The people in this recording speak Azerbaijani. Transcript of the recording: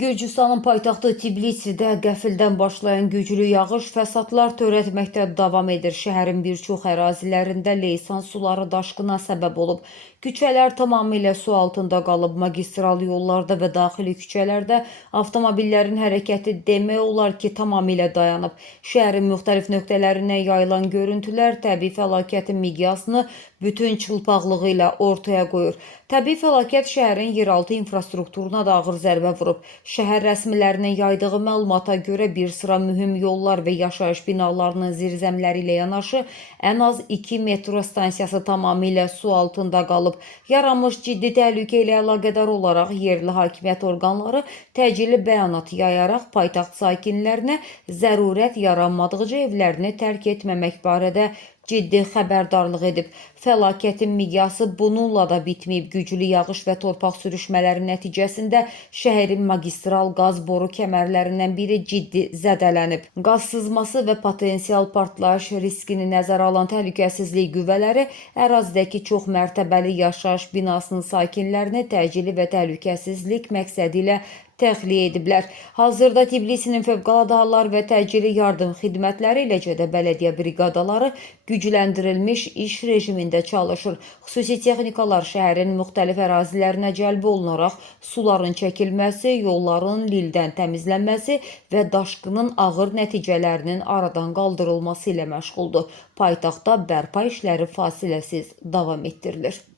Gürcüstanın paytaxtı Tbilisidə qəfildən başlayan güclü yağış fəsadlar törətməkdə davam edir. Şəhərin bir çox ərazilərində leysan suları daşqına səbəb olub. Küçələr tamamilə su altında qalıb. Magistral yollarda və daxili küçələrdə avtomobillərin hərəkəti demək olar ki, tamamilə dayanıb. Şəhərin müxtəlif nöqtələrindən yayılan görüntülər təbii fəlakətin miqyasını bütün çılpaqlığı ilə ortaya qoyur. Təbii fəlakət şəhərin yeraltı infrastrukturuna da ağır zərbə vurub. Şəhər rəsmilərinin yaydığı məlumata görə bir sıra mühüm yollar və yaşayış binalarının zirzəmləri ilə yanaşı ən az 2 metro stansiyası tamamilə su altında qalıb. Yaranmış ciddi təhlükə ilə əlaqədar olaraq yerli hakimiyyət orqanları təcili bəyanat yayaraq paytaxt sakinlərinə zərurət yaranmadıqca evlərini tərk etməmək barədə ciddi xəbərdarlıq edib. Fəlakətin miqyası bununla da bitməyib. Güclü yağış və torpaq sürüşmələri nəticəsində şəhərin magistral qaz boru kəmərlərindən biri ciddi zədələnib. Qaz sızması və potensial partlayış riskini nəzərə alan təhlükəsizlik qüvvələri ərazidəki çox mərtəbəli yaşayış binasının sakinlərini təcili və təhlükəsizlik məqsədi ilə təxliyə ediblər. Hazırda Tbilisinin Fövqəladə Hallar və Təcili Yardım Xidmətləri, eləcə də bələdiyyə briqadaları gücləndirilmiş iş rejimində çalışır. Xüsusi texnikalar şəhərin müxtəlif ərazilərinə cəlb olunaraq suların çəkilməsi, yolların lildən təmizlənməsi və daşqının ağır nəticələrinin aradan qaldırılması ilə məşğuldur. Paytaxtda bərpa işləri fasiləsiz davam etdirilir.